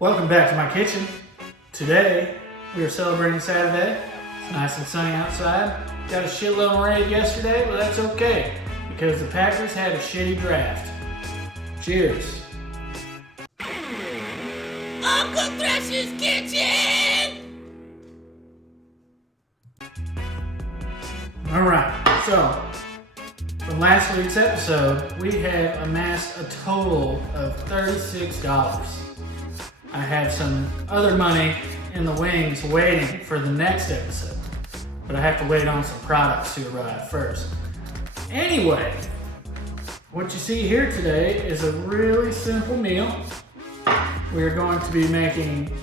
Welcome back to my kitchen. Today, we are celebrating Saturday. It's nice and sunny outside. Got a shitload of rain yesterday, but that's okay because the Packers had a shitty draft. Cheers. Uncle Thrasher's kitchen! Alright, so from last week's episode, we had amassed a total of $36. I have some other money in the wings waiting for the next episode, but I have to wait on some products to arrive first. Anyway, what you see here today is a really simple meal. We're going to be making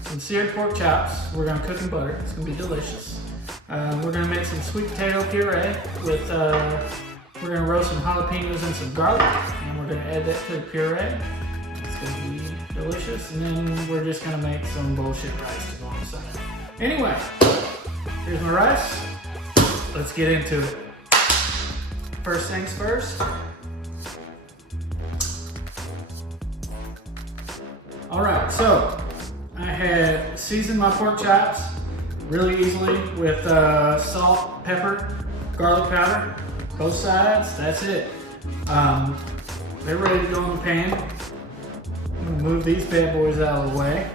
some seared pork chops. We're going to cook in butter. It's going to be delicious. We're going to make some sweet potato puree with, we're going to roast some jalapenos and some garlic, and we're going to add that to the puree. It's going to be delicious, and then we're just going to make some bullshit rice to go on the side. Anyway, here's my rice. Let's get into it. First things first. Alright, so I had seasoned my pork chops really easily with salt, pepper, garlic powder, both sides. That's it. They're ready to go in the pan. I'm gonna move these bad boys out of the way.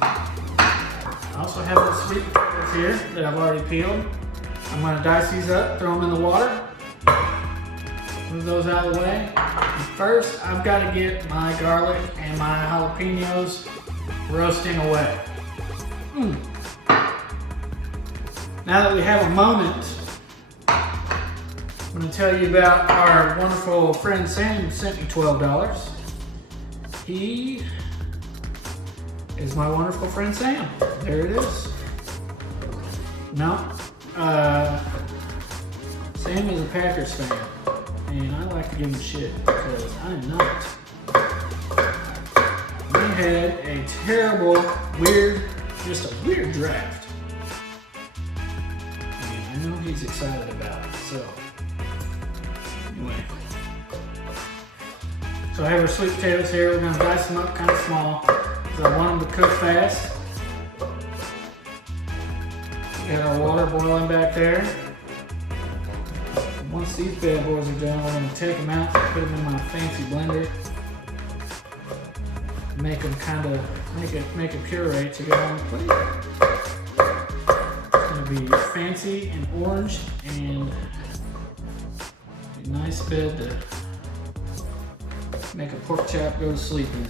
I also have the sweet potatoes here that I've already peeled. I'm gonna dice these up, throw them in the water, move those out of the way. And first, I've got to get my garlic and my jalapenos roasting away. Now that we have a moment, I'm going to tell you about our wonderful friend Sam who sent me $12. He is my wonderful friend Sam. There it is. No, Sam is a Packers fan, and I like to give him shit because I'm not. We had a terrible, just a weird draft. And I know he's excited about it, so. Anyway. So I have our sweet potatoes here. We're going to dice them up kind of small because I want them to cook fast. We got our water boiling back there. Once these bad boys are done, we're going to take them out and put them in my fancy blender. Make them kind of, make a puree to go on the plate. It's going to be fancy and orange and a nice bed to make a pork chop go to sleep in.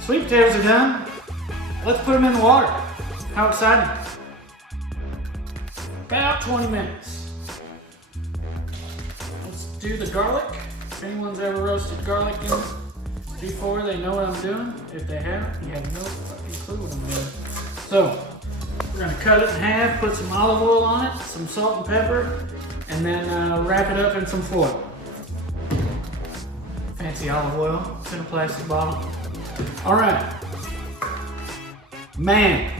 Sweet potatoes are done. Let's put them in the water. How exciting. About 20 minutes. Let's do the garlic. If anyone's ever roasted garlic before, they know what I'm doing. If they haven't, you have no fucking clue what I'm doing. So, we're gonna cut it in half, put some olive oil on it, some salt and pepper, and then wrap it up in some foil. Fancy olive oil. It's in a plastic bottle. All right. Man,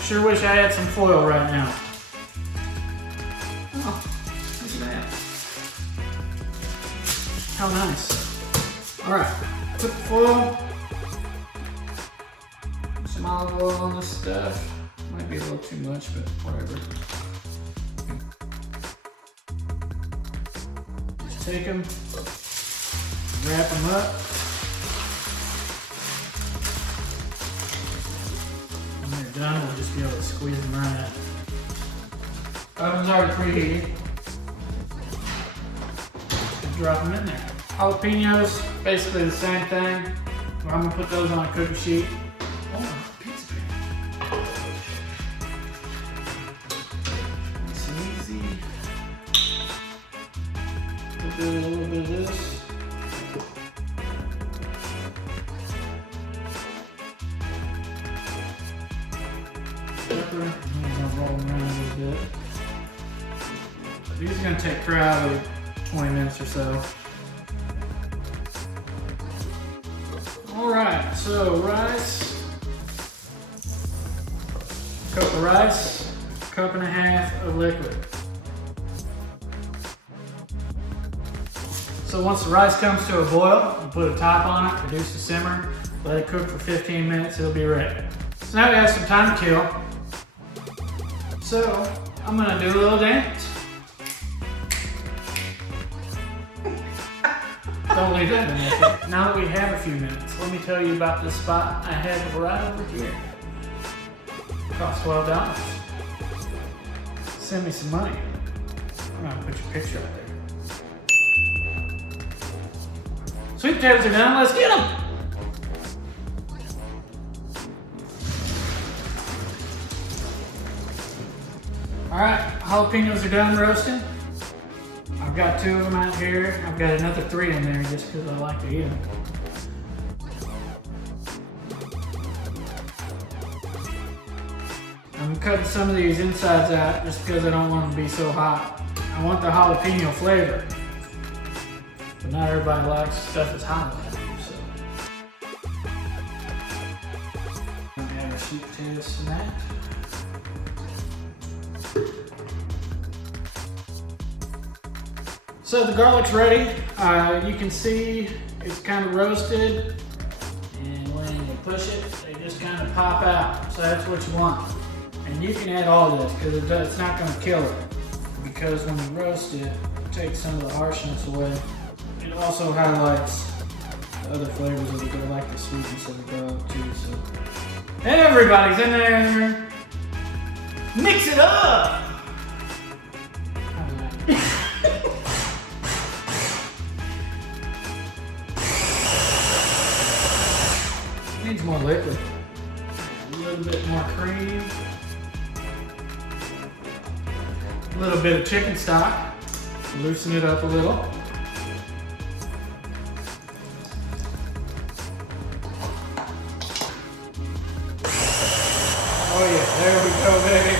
sure wish I had some foil right now. Oh, look at that. How nice. All right, put the foil, some olive oil on this stuff. Might be a little too much, but whatever. Just take them, wrap them up. Done, we'll just be able to squeeze them right out. Oven's already preheated. And drop them in there. Jalapenos, basically the same thing. I'm gonna put those on a cookie sheet. Oh, pizza pan. Nice and easy. A little bit of this. Pepper, I'm gonna roll them around a little bit. These are gonna take probably 20 minutes or so. All right, so rice. Cup of rice, cup and a half of liquid. So once the rice comes to a boil, you put a top on it, reduce the simmer, let it cook for 15 minutes, it'll be ready. So now we have some time to kill. So I'm gonna do a little dance. Don't leave that in there. Now that we have a few minutes, let me tell you about this spot I have right over here. It costs $12. Send me some money. I'm gonna put your picture out there. Sweet potatoes are done, let's get them! Alright, jalapenos are done roasting. I've got 2 of them out here. I've got another 3 in there just because I like to eat them. I'm cutting some of these insides out just because I don't want them to be so hot. I want the jalapeno flavor. But not everybody likes stuff that's hot like that, so. I'm gonna add our sweet potatoes to that. So the garlic's ready. You can see it's kind of roasted, and when you push it, they just kind of pop out. So that's what you want. And you can add all this because it's not going to kill it. Because when you roast it, it takes some of the harshness away. It also highlights the other flavors of the garlic, like the sweetness of the garlic too. So everybody's in there. Mix it up. Needs more liquid. A little bit more cream. A little bit of chicken stock. Loosen it up a little. Oh yeah, there we go, baby.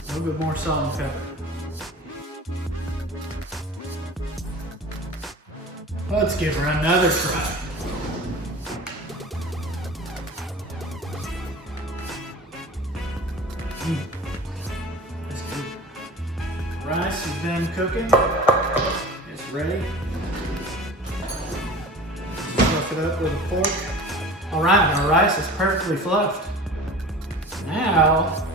A little bit more salt and pepper. Let's give her another try. That's good. Rice has been cooking. It's ready. Fluff it up with the pork. All right, our rice is perfectly fluffed. Now,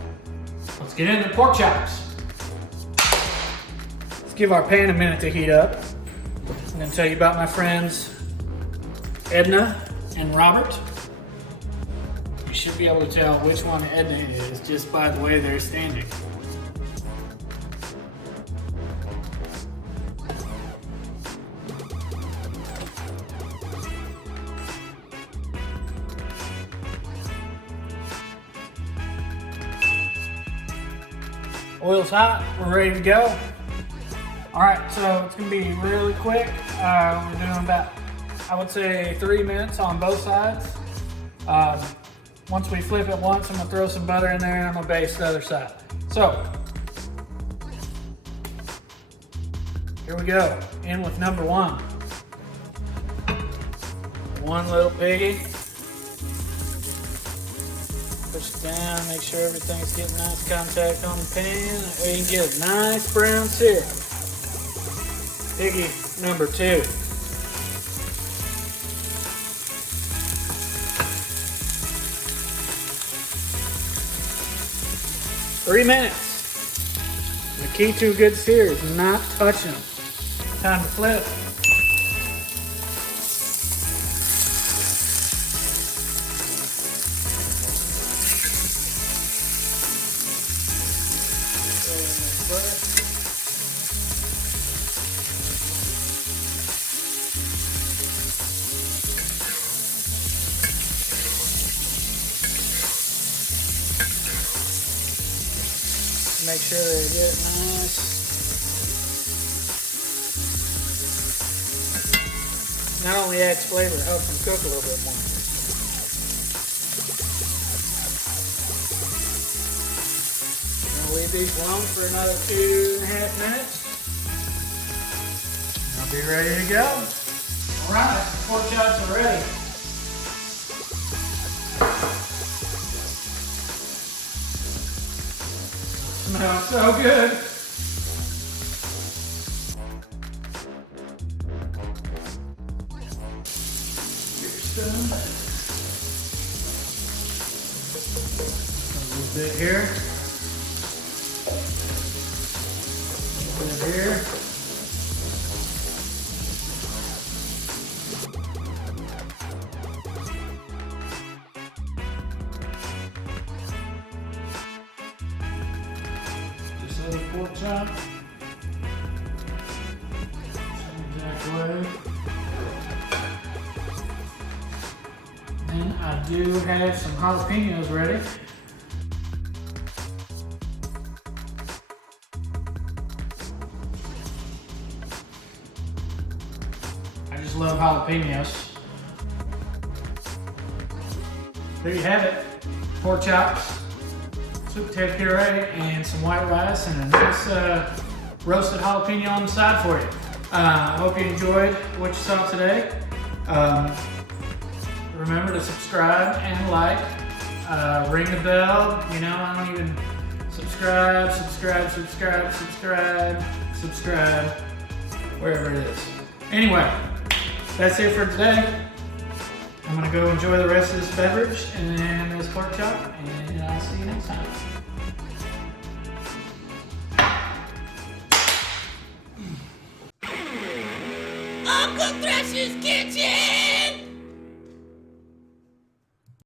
let's get into the pork chops. Let's give our pan a minute to heat up. I'm going to tell you about my friends Edna and Robert. You should be able to tell which one Edna is just by the way they're standing. Oil's hot, we're ready to go. All right, so it's gonna be really quick. We're doing about, I would say 3 minutes on both sides. Once we flip it once, I'm gonna throw some butter in there and I'm gonna baste the other side. So, here we go, in with number 1. One little piggy. Push it down, make sure everything's getting nice contact on the pan. That way you can get a nice brown sear. Piggy number 2. Three minutes. The key to a good sear is not touching them. Time to flip. Make sure they get nice. Not only adds flavor, it helps them cook a little bit more. gonna leave these alone for another 2.5 minutes. I'll be ready to go. All right, pork chops are ready. Smells so good. Here's some. A little bit here. A little bit here. Little pork chop. Same exact way. And I do have some jalapenos ready. I just love jalapenos. There you have it. Pork chops, sweet potato puree, and some white rice, and a nice roasted jalapeno on the side for you. I hope you enjoyed what you saw today. Remember to subscribe and like. Ring the bell. You know, I don't even subscribe, wherever it is. Anyway, that's it for today. I'm gonna go enjoy the rest of this beverage and this pork chop, and I'll see you next time. Uncle Thrasher's Kitchen!